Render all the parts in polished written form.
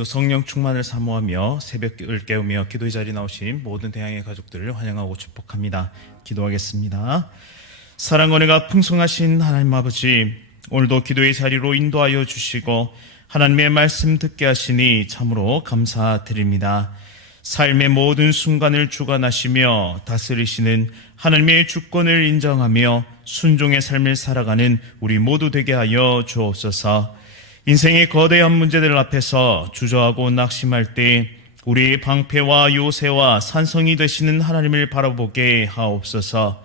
오늘도 성령 충만을 사모하며 새벽을 깨우며 기도의 자리에 나오신 모든 대양의 가족들을 환영하고 축복합니다. 기도하겠습니다. 사랑과 은혜가 풍성하신 하나님 아버지, 오늘도 기도의 자리로 인도하여 주시고 하나님의 말씀 듣게 하시니 참으로 감사드립니다. 삶의 모든 순간을 주관하시며 다스리시는 하나님의 주권을 인정하며 순종의 삶을 살아가는 우리 모두 되게 하여 주옵소서. 인생의 거대한 문제들 앞에서 주저하고 낙심할 때 우리의 방패와 요새와 산성이 되시는 하나님을 바라보게 하옵소서.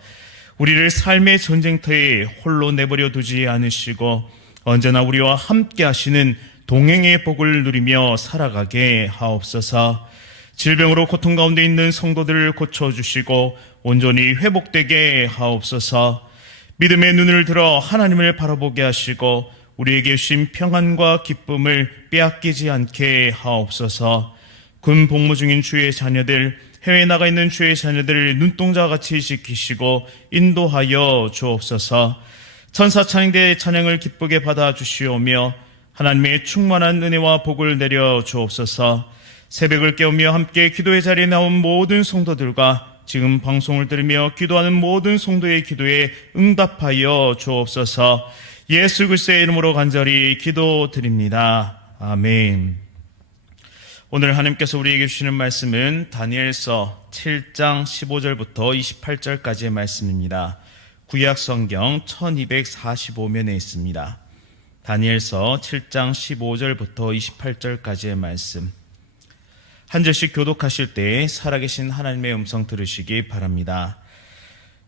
우리를 삶의 전쟁터에 홀로 내버려 두지 않으시고 언제나 우리와 함께 하시는 동행의 복을 누리며 살아가게 하옵소서. 질병으로 고통 가운데 있는 성도들을 고쳐주시고 온전히 회복되게 하옵소서. 믿음의 눈을 들어 하나님을 바라보게 하시고 우리에게 주신 평안과 기쁨을 빼앗기지 않게 하옵소서. 군 복무 중인 주의 자녀들, 해외에 나가 있는 주의 자녀들을 눈동자같이 지키시고 인도하여 주옵소서. 천사 찬양대 찬양을 기쁘게 받아주시오며 하나님의 충만한 은혜와 복을 내려 주옵소서. 새벽을 깨우며 함께 기도의 자리에 나온 모든 성도들과 지금 방송을 들으며 기도하는 모든 성도의 기도에 응답하여 주옵소서. 예수 그리스도의 이름으로 간절히 기도드립니다. 아멘. 오늘 하나님께서 우리에게 주시는 말씀은 다니엘서 7장 15절부터 28절까지의 말씀입니다. 구약 성경 1245면에 있습니다. 다니엘서 7장 15절부터 28절까지의 말씀. 한 절씩 교독하실 때 살아계신 하나님의 음성 들으시기 바랍니다.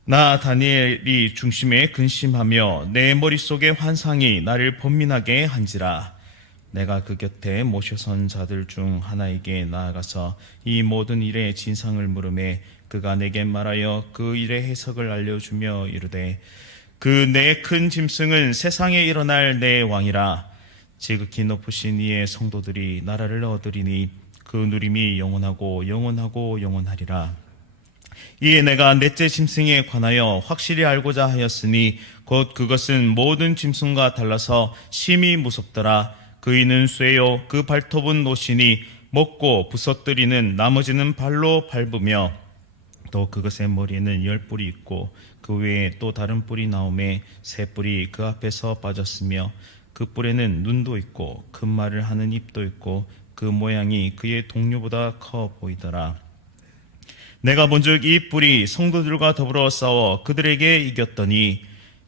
나 다니엘이 중심에 근심하며 내 머릿속의 환상이 나를 번민하게 한지라. 내가 그 곁에 모셔선 자들 중 하나에게 나아가서 이 모든 일의 진상을 물으매 그가 내게 말하여 그 일의 해석을 알려주며 이르되 그 내 큰 짐승은 세상에 일어날 내 왕이라. 지극히 높으신 이의 성도들이 나라를 얻으리니 그 누림이 영원하고 영원하고 영원하리라. 이에 내가 넷째 짐승에 관하여 확실히 알고자 하였으니 곧 그것은 모든 짐승과 달라서 심히 무섭더라. 그 이는 쇠요 그 발톱은 노시니 먹고 부서뜨리는 나머지는 발로 밟으며 또 그것의 머리에는 10뿔이 있고 그 외에 또 다른 뿔이 나오매 세 뿔이 그 앞에서 빠졌으며 그 뿔에는 눈도 있고 큰 말을 하는 입도 있고 그 모양이 그의 동료보다 커 보이더라. 내가 본즉 이 뿔이 성도들과 더불어 싸워 그들에게 이겼더니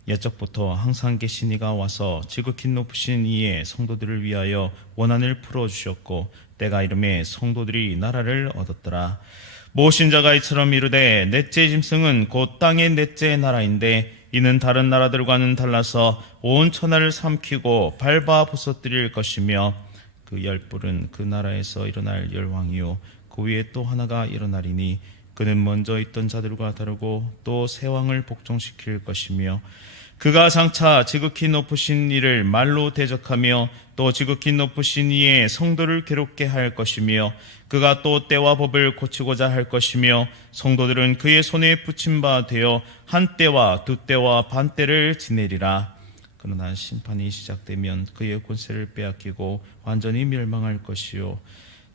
옛적부터 항상 계신 이가 와서 지극히 높으신 이의 성도들을 위하여 원한을 풀어주셨고 때가 이름에 성도들이 나라를 얻었더라. 모신자가 이처럼 이르되 넷째 짐승은 곧 땅의 넷째 나라인데 이는 다른 나라들과는 달라서 온 천하를 삼키고 밟아 부서뜨릴 것이며 그 10뿔은 그 나라에서 일어날 열왕이요 그 위에 또 하나가 일어나리니 그는 먼저 있던 자들과 다르고 또 새 왕을 복종시킬 것이며 그가 장차 지극히 높으신 이를 말로 대적하며 또 지극히 높으신 이의 성도를 괴롭게 할 것이며 그가 또 때와 법을 고치고자 할 것이며 성도들은 그의 손에 붙임 바 되어 한 때와 두 때와 반 때를 지내리라. 그러나 심판이 시작되면 그의 권세를 빼앗기고 완전히 멸망할 것이요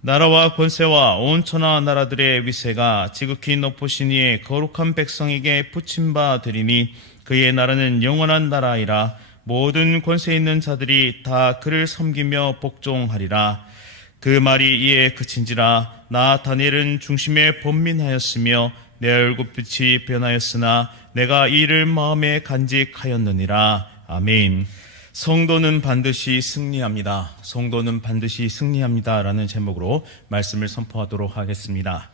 나라와 권세와 온 천하 나라들의 위세가 지극히 높으신 이의 거룩한 백성에게 붙임 바 되리니 그의 나라는 영원한 나라이라. 모든 권세 있는 자들이 다 그를 섬기며 복종하리라. 그 말이 이에 그친지라. 나 다니엘은 중심에 번민하였으며 내 얼굴빛이 변하였으나 내가 이를 마음에 간직하였느니라. 아멘. 성도는 반드시 승리합니다. 성도는 반드시 승리합니다. 라는 제목으로 말씀을 선포하도록 하겠습니다.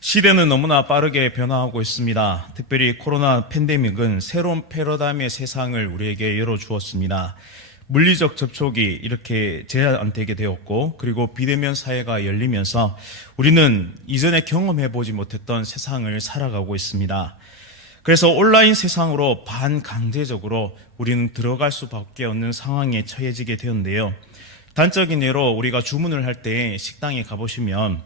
시대는 너무나 빠르게 변화하고 있습니다. 특별히 코로나 팬데믹은 새로운 패러다임의 세상을 우리에게 열어주었습니다. 물리적 접촉이 이렇게 제한되게 되었고 그리고 비대면 사회가 열리면서 우리는 이전에 경험해보지 못했던 세상을 살아가고 있습니다. 그래서 온라인 세상으로 반강제적으로 우리는 들어갈 수밖에 없는 상황에 처해지게 되었는데요. 단적인 예로 우리가 주문을 할 때 식당에 가보시면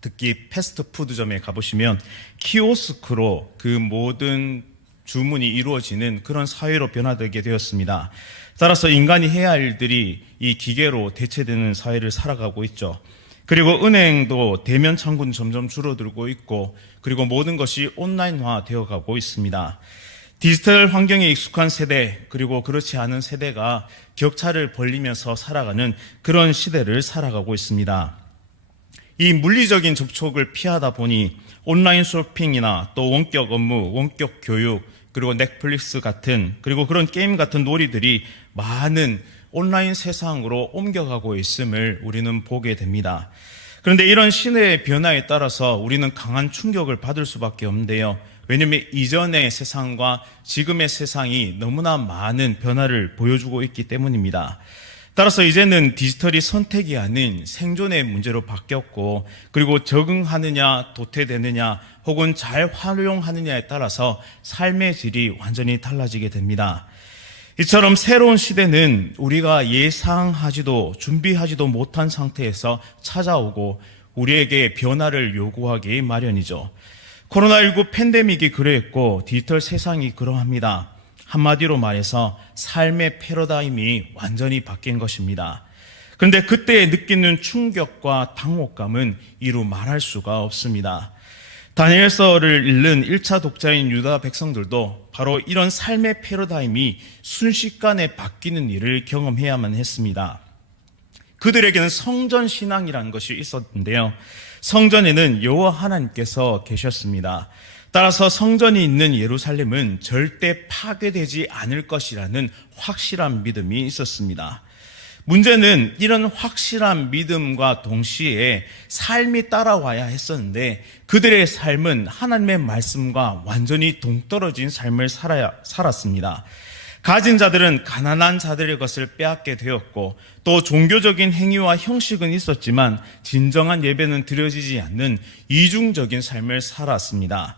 특히 패스트푸드점에 가보시면 키오스크로 그 모든 주문이 이루어지는 그런 사회로 변화되게 되었습니다. 따라서 인간이 해야 할 일들이 이 기계로 대체되는 사회를 살아가고 있죠. 그리고 은행도 대면 창구는 점점 줄어들고 있고, 그리고 모든 것이 온라인화 되어 가고 있습니다. 디지털 환경에 익숙한 세대, 그리고 그렇지 않은 세대가 격차를 벌리면서 살아가는 그런 시대를 살아가고 있습니다. 이 물리적인 접촉을 피하다 보니 온라인 쇼핑이나 또 원격 업무, 원격 교육, 그리고 넷플릭스 같은, 그리고 그런 게임 같은 놀이들이 많은 온라인 세상으로 옮겨가고 있음을 우리는 보게 됩니다. 그런데 이런 시대의 변화에 따라서 우리는 강한 충격을 받을 수밖에 없는데요. 왜냐하면 이전의 세상과 지금의 세상이 너무나 많은 변화를 보여주고 있기 때문입니다. 따라서 이제는 디지털이 선택이 아닌 생존의 문제로 바뀌었고, 그리고 적응하느냐, 도태되느냐, 혹은 잘 활용하느냐에 따라서 삶의 질이 완전히 달라지게 됩니다. 이처럼 새로운 시대는 우리가 예상하지도 준비하지도 못한 상태에서 찾아오고 우리에게 변화를 요구하기 마련이죠. 코로나19 팬데믹이 그러했고 디지털 세상이 그러합니다. 한마디로 말해서 삶의 패러다임이 완전히 바뀐 것입니다. 그런데 그때 느끼는 충격과 당혹감은 이루 말할 수가 없습니다. 다니엘서를 읽는 1차 독자인 유다 백성들도 바로 이런 삶의 패러다임이 순식간에 바뀌는 일을 경험해야만 했습니다. 그들에게는 성전 신앙이라는 것이 있었는데요. 성전에는 여호와 하나님께서 계셨습니다. 따라서 성전이 있는 예루살렘은 절대 파괴되지 않을 것이라는 확실한 믿음이 있었습니다. 문제는 이런 확실한 믿음과 동시에 삶이 따라와야 했었는데 그들의 삶은 하나님의 말씀과 완전히 동떨어진 삶을 살았습니다. 가진 자들은 가난한 자들의 것을 빼앗게 되었고 또 종교적인 행위와 형식은 있었지만 진정한 예배는 드려지지 않는 이중적인 삶을 살았습니다.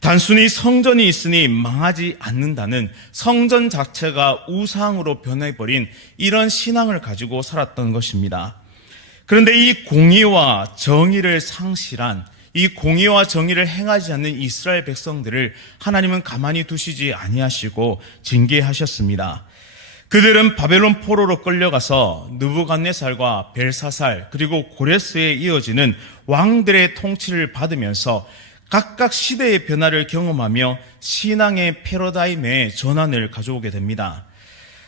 단순히 성전이 있으니 망하지 않는다는 성전 자체가 우상으로 변해버린 이런 신앙을 가지고 살았던 것입니다. 그런데 이 공의와 정의를 상실한, 이 공의와 정의를 행하지 않는 이스라엘 백성들을 하나님은 가만히 두시지 아니하시고 징계하셨습니다. 그들은 바벨론 포로로 끌려가서 느부갓네살과 벨사살 그리고 고레스에 이어지는 왕들의 통치를 받으면서 각각 시대의 변화를 경험하며 신앙의 패러다임의 전환을 가져오게 됩니다.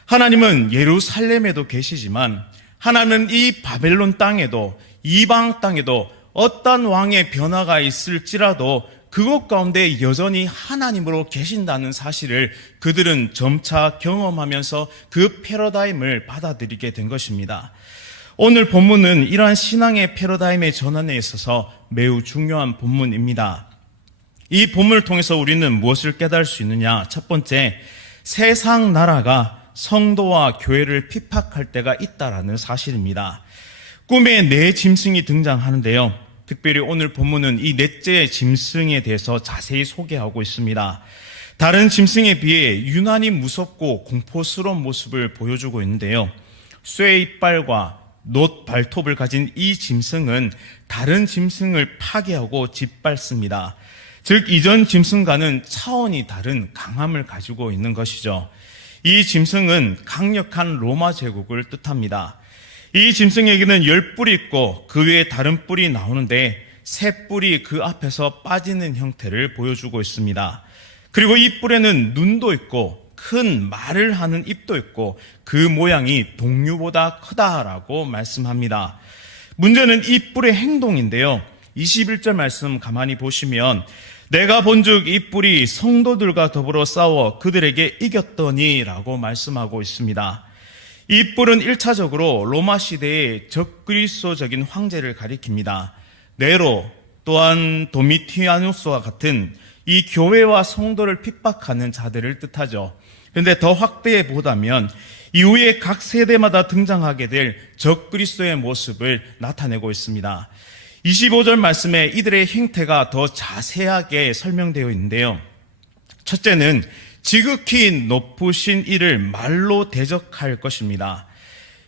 하나님은 예루살렘에도 계시지만 하나님은 이 바벨론 땅에도 이방 땅에도 어떤 왕의 변화가 있을지라도 그것 가운데 여전히 하나님으로 계신다는 사실을 그들은 점차 경험하면서 그 패러다임을 받아들이게 된 것입니다. 오늘 본문은 이러한 신앙의 패러다임의 전환에 있어서 매우 중요한 본문입니다. 이 본문을 통해서 우리는 무엇을 깨달을 수 있느냐? 첫 번째, 세상 나라가 성도와 교회를 핍박할 때가 있다라는 사실입니다. 꿈에 네 짐승이 등장하는데요. 특별히 오늘 본문은 이 넷째 짐승에 대해서 자세히 소개하고 있습니다. 다른 짐승에 비해 유난히 무섭고 공포스러운 모습을 보여주고 있는데요. 쇠 이빨과 놋 발톱을 가진 이 짐승은 다른 짐승을 파괴하고 짓밟습니다. 즉 이전 짐승과는 차원이 다른 강함을 가지고 있는 것이죠. 이 짐승은 강력한 로마 제국을 뜻합니다. 이 짐승에게는 10뿔이 있고 그 외에 다른 뿔이 나오는데 새 뿔이 그 앞에서 빠지는 형태를 보여주고 있습니다. 그리고 이 뿔에는 눈도 있고 큰 말을 하는 입도 있고 그 모양이 동류보다 크다라고 말씀합니다. 문제는 이 뿔의 행동인데요. 21절 말씀 가만히 보시면 내가 본즉 이 뿔이 성도들과 더불어 싸워 그들에게 이겼더니 라고 말씀하고 있습니다. 이 뿔은 1차적으로 로마 시대의 적그리스도적인 황제를 가리킵니다. 네로 또한 도미티아누스와 같은 이 교회와 성도를 핍박하는 자들을 뜻하죠. 그런데 더 확대해 보다면 이후에 각 세대마다 등장하게 될 적그리스도의 모습을 나타내고 있습니다. 25절 말씀에 이들의 행태가 더 자세하게 설명되어 있는데요. 첫째는 지극히 높으신 이를 말로 대적할 것입니다.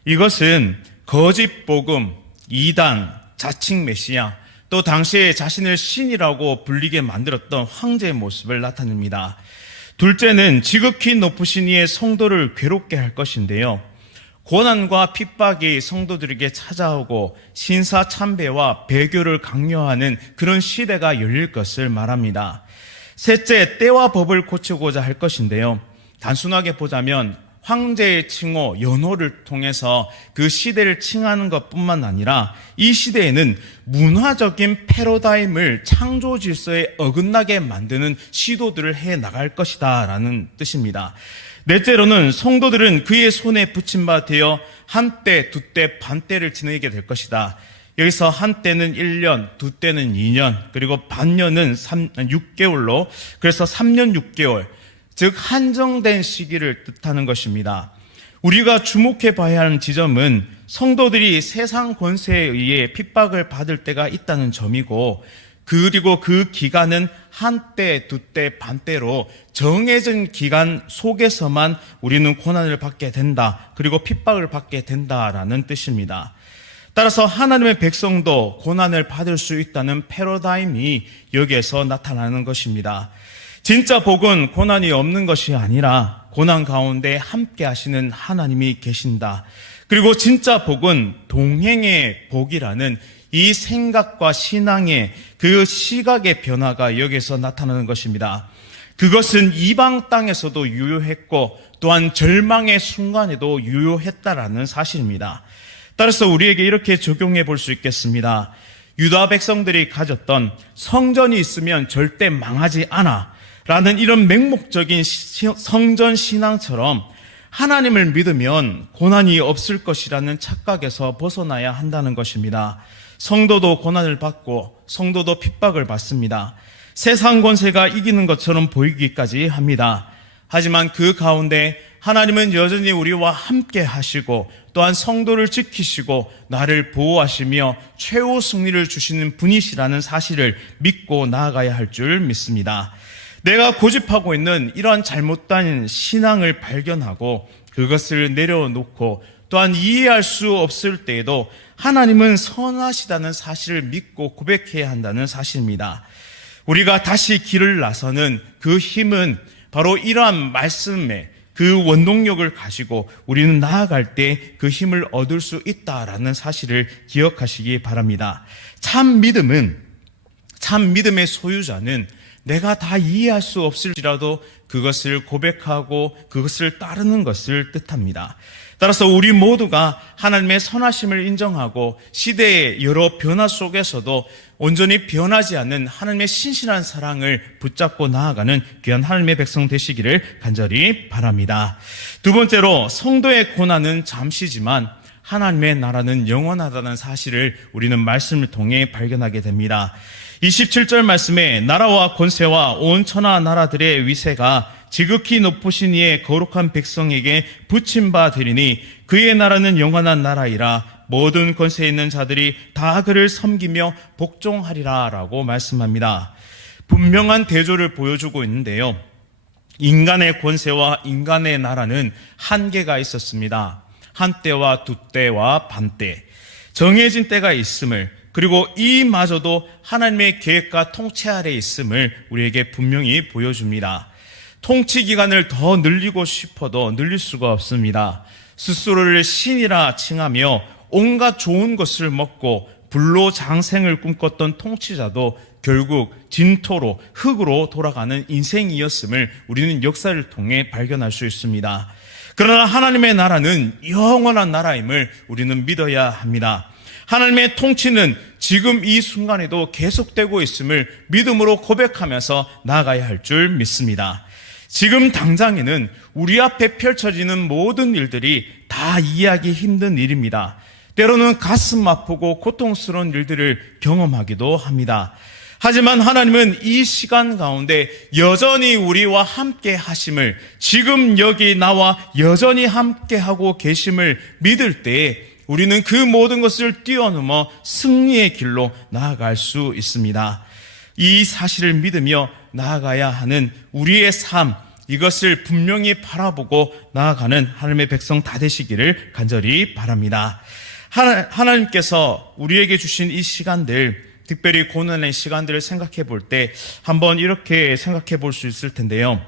이것은 거짓 복음, 이단, 자칭 메시아, 또 당시에 자신을 신이라고 불리게 만들었던 황제의 모습을 나타냅니다. 둘째는 지극히 높으신 이의 성도를 괴롭게 할 것인데요. 고난과 핍박이 성도들에게 찾아오고 신사참배와 배교를 강요하는 그런 시대가 열릴 것을 말합니다. 셋째, 때와 법을 고치고자 할 것인데요. 단순하게 보자면 황제의 칭호, 연호를 통해서 그 시대를 칭하는 것뿐만 아니라 이 시대에는 문화적인 패러다임을 창조 질서에 어긋나게 만드는 시도들을 해 나갈 것이다 라는 뜻입니다. 넷째로는 성도들은 그의 손에 붙임 바 되어 한때, 두때, 반때를 지내게 될 것이다. 여기서 한때는 1년, 두때는 2년, 그리고 반년은 6개월로, 그래서 3년 6개월, 즉 한정된 시기를 뜻하는 것입니다. 우리가 주목해 봐야 하는 지점은 성도들이 세상 권세에 의해 핍박을 받을 때가 있다는 점이고, 그리고 그 기간은 한때, 두때, 반때로 정해진 기간 속에서만 우리는 고난을 받게 된다. 그리고 핍박을 받게 된다라는 뜻입니다. 따라서 하나님의 백성도 고난을 받을 수 있다는 패러다임이 여기에서 나타나는 것입니다. 진짜 복은 고난이 없는 것이 아니라 고난 가운데 함께 하시는 하나님이 계신다. 그리고 진짜 복은 동행의 복이라는 이 생각과 신앙의 그 시각의 변화가 여기서 나타나는 것입니다. 그것은 이방 땅에서도 유효했고 또한 절망의 순간에도 유효했다라는 사실입니다. 따라서 우리에게 이렇게 적용해 볼 수 있겠습니다. 유다 백성들이 가졌던 성전이 있으면 절대 망하지 않아 라는 이런 맹목적인 성전 신앙처럼 하나님을 믿으면 고난이 없을 것이라는 착각에서 벗어나야 한다는 것입니다. 성도도 고난을 받고 성도도 핍박을 받습니다. 세상 권세가 이기는 것처럼 보이기까지 합니다. 하지만 그 가운데 하나님은 여전히 우리와 함께 하시고 또한 성도를 지키시고 나를 보호하시며 최후 승리를 주시는 분이시라는 사실을 믿고 나아가야 할 줄 믿습니다. 내가 고집하고 있는 이러한 잘못된 신앙을 발견하고 그것을 내려놓고 또한 이해할 수 없을 때에도 하나님은 선하시다는 사실을 믿고 고백해야 한다는 사실입니다. 우리가 다시 길을 나서는 그 힘은 바로 이러한 말씀에 그 원동력을 가지고 우리는 나아갈 때 그 힘을 얻을 수 있다라는 사실을 기억하시기 바랍니다. 참 믿음의 소유자는 내가 다 이해할 수 없을지라도 그것을 고백하고 그것을 따르는 것을 뜻합니다. 따라서 우리 모두가 하나님의 선하심을 인정하고 시대의 여러 변화 속에서도 온전히 변하지 않는 하나님의 신실한 사랑을 붙잡고 나아가는 귀한 하나님의 백성 되시기를 간절히 바랍니다. 두 번째로 성도의 고난은 잠시지만 하나님의 나라는 영원하다는 사실을 우리는 말씀을 통해 발견하게 됩니다. 27절 말씀에 나라와 권세와 온 천하 나라들의 위세가 지극히 높으신 이의 거룩한 백성에게 붙임 바 되리니 그의 나라는 영원한 나라이라 모든 권세에 있는 자들이 다 그를 섬기며 복종하리라 라고 말씀합니다. 분명한 대조를 보여주고 있는데요. 인간의 권세와 인간의 나라는 한계가 있었습니다. 한때와 두때와 반때, 정해진 때가 있음을, 그리고 이마저도 하나님의 계획과 통치 아래 있음을 우리에게 분명히 보여줍니다. 통치 기간을 더 늘리고 싶어도 늘릴 수가 없습니다. 스스로를 신이라 칭하며 온갖 좋은 것을 먹고 불로 장생을 꿈꿨던 통치자도 결국 진토로 흙으로 돌아가는 인생이었음을 우리는 역사를 통해 발견할 수 있습니다. 그러나 하나님의 나라는 영원한 나라임을 우리는 믿어야 합니다. 하나님의 통치는 지금 이 순간에도 계속되고 있음을 믿음으로 고백하면서 나아가야 할 줄 믿습니다. 지금 당장에는 우리 앞에 펼쳐지는 모든 일들이 다 이해하기 힘든 일입니다. 때로는 가슴 아프고 고통스러운 일들을 경험하기도 합니다. 하지만 하나님은 이 시간 가운데 여전히 우리와 함께 하심을, 지금 여기 나와 여전히 함께 하고 계심을 믿을 때에 우리는 그 모든 것을 뛰어넘어 승리의 길로 나아갈 수 있습니다. 이 사실을 믿으며 나아가야 하는 우리의 삶, 이것을 분명히 바라보고 나아가는 하나님의 백성 다 되시기를 간절히 바랍니다. 하나님께서 우리에게 주신 이 시간들, 특별히 고난의 시간들을 생각해 볼 때 한번 이렇게 생각해 볼 수 있을 텐데요.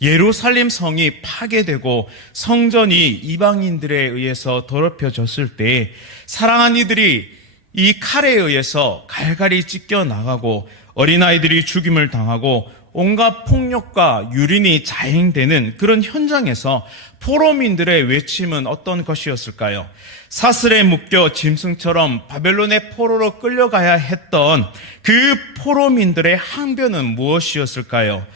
예루살렘 성이 파괴되고 성전이 이방인들에 의해서 더럽혀졌을 때 사랑한 이들이 이 칼에 의해서 갈갈이 찢겨 나가고 어린아이들이 죽임을 당하고 온갖 폭력과 유린이 자행되는 그런 현장에서 포로민들의 외침은 어떤 것이었을까요? 사슬에 묶여 짐승처럼 바벨론의 포로로 끌려가야 했던 그 포로민들의 항변은 무엇이었을까요?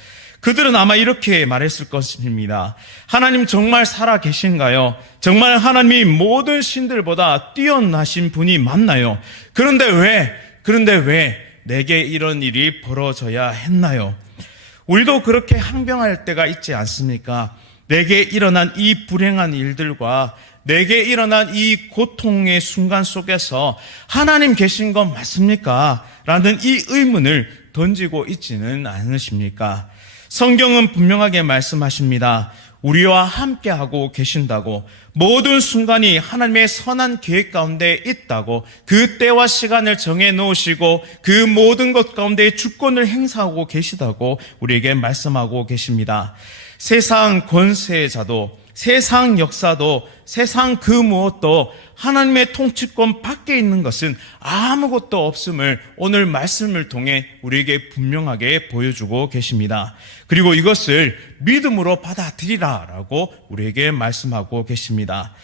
그들은 아마 이렇게 말했을 것입니다. 하나님 정말 살아 계신가요? 정말 하나님이 모든 신들보다 뛰어나신 분이 맞나요? 그런데 왜 내게 이런 일이 벌어져야 했나요? 우리도 그렇게 항변할 때가 있지 않습니까? 내게 일어난 이 불행한 일들과 내게 일어난 이 고통의 순간 속에서 하나님 계신 건 맞습니까? 라는 이 의문을 던지고 있지는 않으십니까? 성경은 분명하게 말씀하십니다. 우리와 함께하고 계신다고, 모든 순간이 하나님의 선한 계획 가운데 있다고, 그 때와 시간을 정해 놓으시고 그 모든 것 가운데 주권을 행사하고 계시다고 우리에게 말씀하고 계십니다. 세상 권세자도, 세상 역사도, 세상 그 무엇도 하나님의 통치권 밖에 있는 것은 아무것도 없음을 오늘 말씀을 통해 우리에게 분명하게 보여주고 계십니다. 그리고 이것을 믿음으로 받아들이라라고 우리에게 말씀하고 계십니다.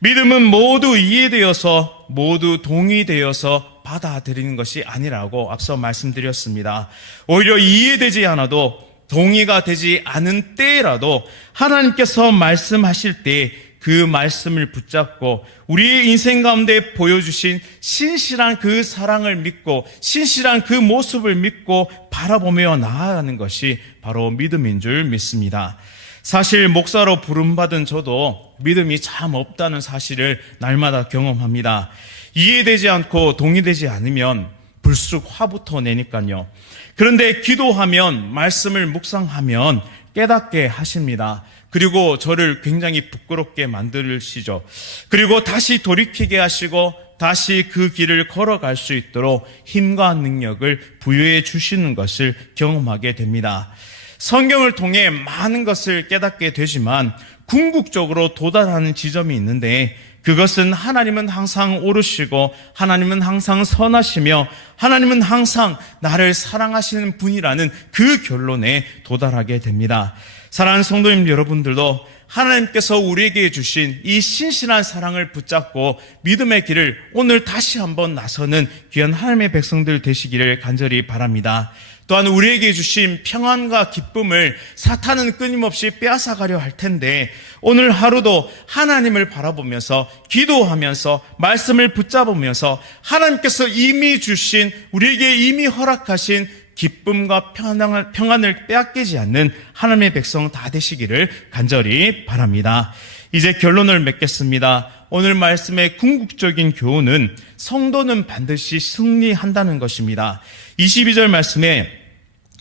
믿음은 모두 이해되어서 모두 동의되어서 받아들이는 것이 아니라고 앞서 말씀드렸습니다. 오히려 이해되지 않아도 동의가 되지 않은 때라도 하나님께서 말씀하실 때 그 말씀을 붙잡고 우리의 인생 가운데 보여주신 신실한 그 사랑을 믿고 신실한 그 모습을 믿고 바라보며 나아가는 것이 바로 믿음인 줄 믿습니다. 사실 목사로 부름받은 저도 믿음이 참 없다는 사실을 날마다 경험합니다. 이해되지 않고 동의되지 않으면 불쑥 화부터 내니까요. 그런데 기도하면, 말씀을 묵상하면 깨닫게 하십니다. 그리고 저를 굉장히 부끄럽게 만드시죠. 그리고 다시 돌이키게 하시고 다시 그 길을 걸어갈 수 있도록 힘과 능력을 부여해 주시는 것을 경험하게 됩니다. 성경을 통해 많은 것을 깨닫게 되지만 궁극적으로 도달하는 지점이 있는데, 그것은 하나님은 항상 옳으시고 하나님은 항상 선하시며 하나님은 항상 나를 사랑하시는 분이라는 그 결론에 도달하게 됩니다. 사랑하는 성도님 여러분들도 하나님께서 우리에게 주신 이 신실한 사랑을 붙잡고 믿음의 길을 오늘 다시 한번 나서는 귀한 하나님의 백성들 되시기를 간절히 바랍니다. 또한 우리에게 주신 평안과 기쁨을 사탄은 끊임없이 빼앗아가려 할 텐데, 오늘 하루도 하나님을 바라보면서 기도하면서 말씀을 붙잡으면서 하나님께서 이미 주신, 우리에게 이미 허락하신 기쁨과 평안을 빼앗기지 않는 하나님의 백성 다 되시기를 간절히 바랍니다. 이제 결론을 맺겠습니다. 오늘 말씀의 궁극적인 교훈은 성도는 반드시 승리한다는 것입니다. 22절 말씀에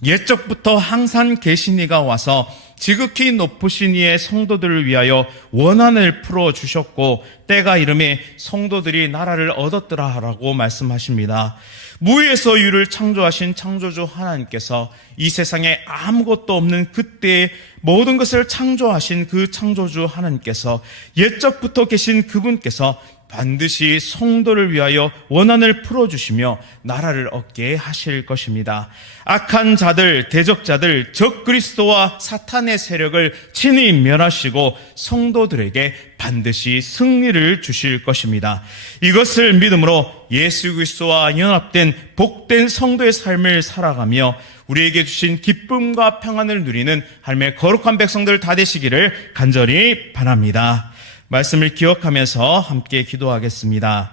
옛적부터 항상 계신 이가 와서 지극히 높으신 이의 성도들을 위하여 원한을 풀어주셨고 때가 이름에 성도들이 나라를 얻었더라라고 말씀하십니다. 무에서 유를 창조하신 창조주 하나님께서 이 세상에 아무것도 없는 그때의 모든 것을 창조하신 그 창조주 하나님께서 옛적부터 계신 그분께서 반드시 성도를 위하여 원한을 풀어주시며 나라를 얻게 하실 것입니다. 악한 자들, 대적자들, 적 그리스도와 사탄의 세력을 친히 멸하시고 성도들에게 반드시 승리를 주실 것입니다. 이것을 믿음으로 예수 그리스도와 연합된 복된 성도의 삶을 살아가며 우리에게 주신 기쁨과 평안을 누리는 하나님의 거룩한 백성들 다 되시기를 간절히 바랍니다. 말씀을 기억하면서 함께 기도하겠습니다.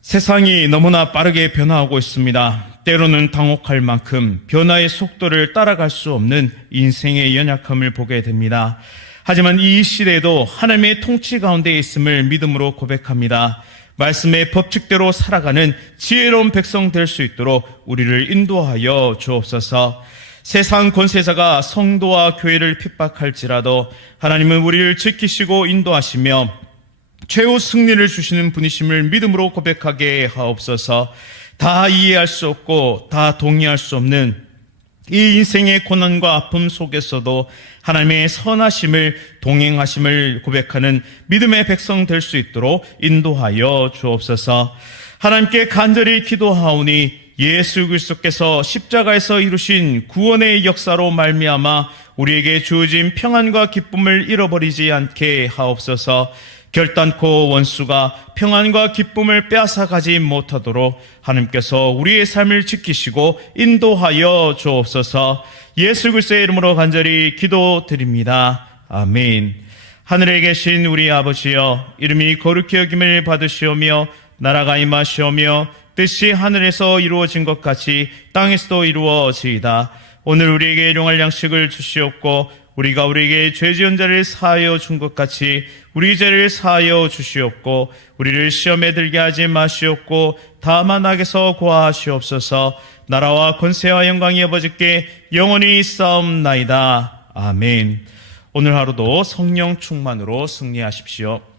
세상이 너무나 빠르게 변화하고 있습니다. 때로는 당혹할 만큼 변화의 속도를 따라갈 수 없는 인생의 연약함을 보게 됩니다. 하지만 이 시대에도 하나님의 통치 가운데 있음을 믿음으로 고백합니다. 말씀의 법칙대로 살아가는 지혜로운 백성 될 수 있도록 우리를 인도하여 주옵소서. 세상 권세자가 성도와 교회를 핍박할지라도 하나님은 우리를 지키시고 인도하시며 최후 승리를 주시는 분이심을 믿음으로 고백하게 하옵소서. 다 이해할 수 없고 다 동의할 수 없는 이 인생의 고난과 아픔 속에서도 하나님의 선하심을, 동행하심을 고백하는 믿음의 백성 될 수 있도록 인도하여 주옵소서. 하나님께 간절히 기도하오니 예수 그리스도께서 십자가에서 이루신 구원의 역사로 말미암아 우리에게 주어진 평안과 기쁨을 잃어버리지 않게 하옵소서. 결단코 원수가 평안과 기쁨을 빼앗아가지 못하도록 하나님께서 우리의 삶을 지키시고 인도하여 주옵소서. 예수 그리스도의 이름으로 간절히 기도드립니다. 아멘. 하늘에 계신 우리 아버지여, 이름이 거룩히 여김을 받으시오며 나라가 임하시오며 뜻이 하늘에서 이루어진 것 같이 땅에서도 이루어지이다. 오늘 우리에게 일용할 양식을 주시옵고 우리가 우리에게 죄 지은 자를 사하여 준 것 같이 우리 죄를 사하여 주시옵고 우리를 시험에 들게 하지 마시옵고 다만 악에서 구하시옵소서. 나라와 권세와 영광이 아버지께 영원히 있사옵나이다. 아멘. 오늘 하루도 성령 충만으로 승리하십시오.